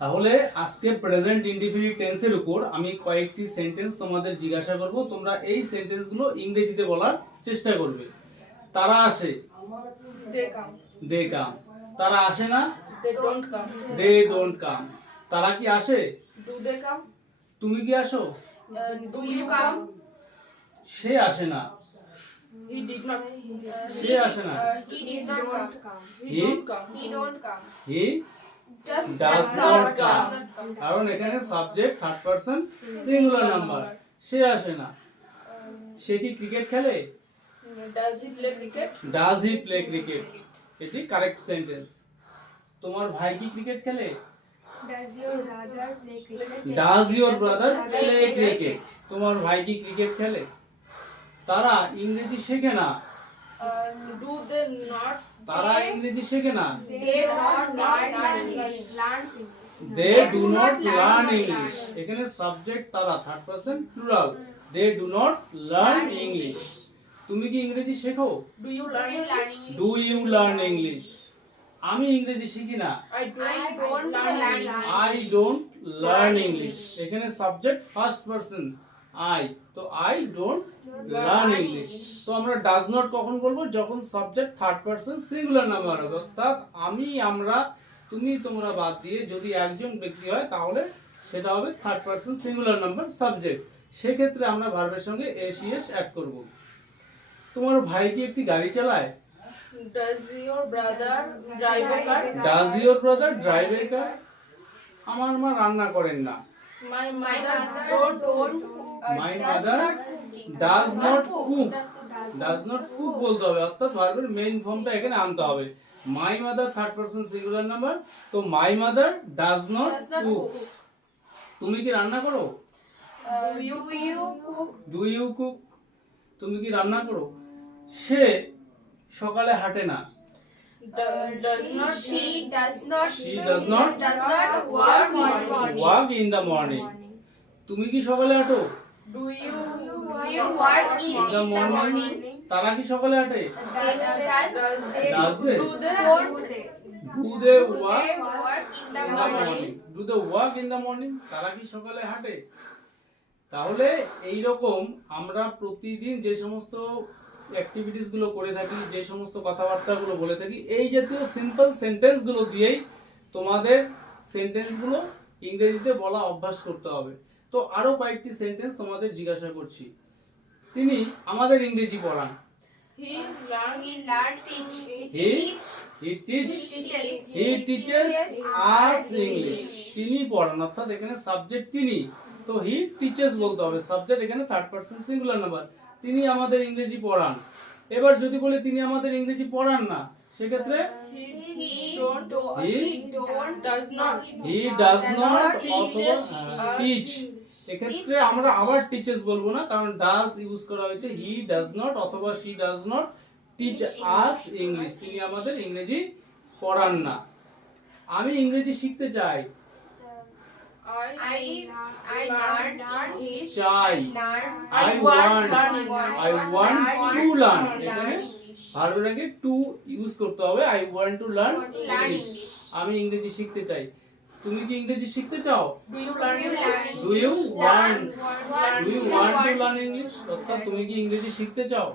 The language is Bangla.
তাহলে আজকে প্রেজেন্ট ইনডিফিনিট টেন্সের উপর আমি কয়েকটি সেন্টেন্স তোমাদের জিজ্ঞাসা করব, তোমরা এই সেন্টেন্সগুলো ইংরেজিতে বলার চেষ্টা করবে। তারা আসে, দে কাম। তারা আসে না, দে ডোন্ট কাম। তারা কি আসে, তুমি কি আসো, সে আসে না, সে আসে না, হি does not come। কারণ এখানে subject third person singular number. সে আসে না। সে কি ক্রিকেট খেলে, ডাজ হি প্লে ক্রিকেট। এটি কারেক্ট সেন্টেন্স। তোমার ভাই কি ক্রিকেট খেলে, does your brother play cricket. তোমার ভাই কি ক্রিকেট খেলে। তারা ইংরেজি শেখে না, তারা ইংরেজি শেখে না, they do not learn English. এখানে সাবজেক্ট তারা third person plural, they do not learn English. তুমি কি ইংরেজি শেখো, ডু ইউ লার্ন ইংলিশ। আমি ইংরেজি শিখি না, আই ডোন্ট লার্ন ইংলিশ। এখানে সাবজেক্ট ফার্স্ট পারসন আই, তো আই ডোন্ট লার্ন ইংলিশ। তো আমরা ডাজ নট কখন বলবো, যখন subject third person singular number হবে, অর্থাৎ আমি, আমরা, তুমি, তোমরা বাদ দিয়ে যদি একজন ব্যক্তি হয় তাহলে সেটা হবে third person singular number subject. সেক্ষেত্রে আমরা ভার্বের সঙ্গে এস ইএস অ্যাড করব। তোমার ভাই কি একটি গাড়ি চালায়, Does your brother drive a car? Does your brother drive a car. আমার মা রান্না করেন না, My mother don't my mother does not cook. Does not cook বলতে হবে, অর্থাৎ ভার্বের মেইন ফর্মটা এখানে আনতে হবে। My mother third person singular number, তো my mother does not cook. তুমি কি রান্না করো, do you cook? Do you cook. তুমি কি রান্না করো। সে সকালে হাঁটে না, She does not walk walk in the morning। তুমি কি সকালে হাঁটো, do you work in the morning। তারা কি সকালে হাঁটে, does they do they walk in in the morning। do they walk in the morning। তারা কি সকালে হাঁটে। তাহলে এই রকম আমরা প্রতিদিন যে সমস্ত অ্যাক্টিভিটিস গুলো করে থাকি, যে সমস্ত কথাবার্তা গুলো বলে থাকি, এই জাতীয় সিম্পল সেন্টেন্স গুলো দিয়েই তোমাদের সেন্টেন্স গুলো ইংরেজিতে বলা অভ্যাস করতে হবে। তো আরো কয়েকটি সেন্টেন্স তোমাদের জিজ্ঞাসা করছি। তিনি আমাদের ইংরেজি পড়ান, he learn he teaches us English। তিনি পড়ান, অর্থাৎ এখানে সাবজেক্ট তিনি, তো হি টিচেস বলতে হবে। সাবজেক্ট এখানে থার্ড পারসন সিঙ্গুলার নাম্বার, তিনি আমাদের ইংরেজি পড়ান। এবার যদি বলি তিনি আমাদের ইংরেজি পড়ান না, সেক্ষেত্রে he does not teach। এক্ষেত্রে আমরা আবার টিচেস বলবো না, কারণ ডাজ ইউজ করা হয়েছে। he does not অথবা she does not teach us English। তিনি আমাদের ইংরেজি পড়ান না। আমি ইংরেজি শিখতে চাই, I learn English চাই, I want to learn। এখানে ভার্বের আগে টু ইউজ করতে হবে, I want to learn English। আমি ইংরেজি শিখতে চাই। তুমি কি ইংরেজি শিখতে চাও, do you learn English do you want to learn English। অর্থাৎ তুমি কি ইংরেজি শিখতে চাও।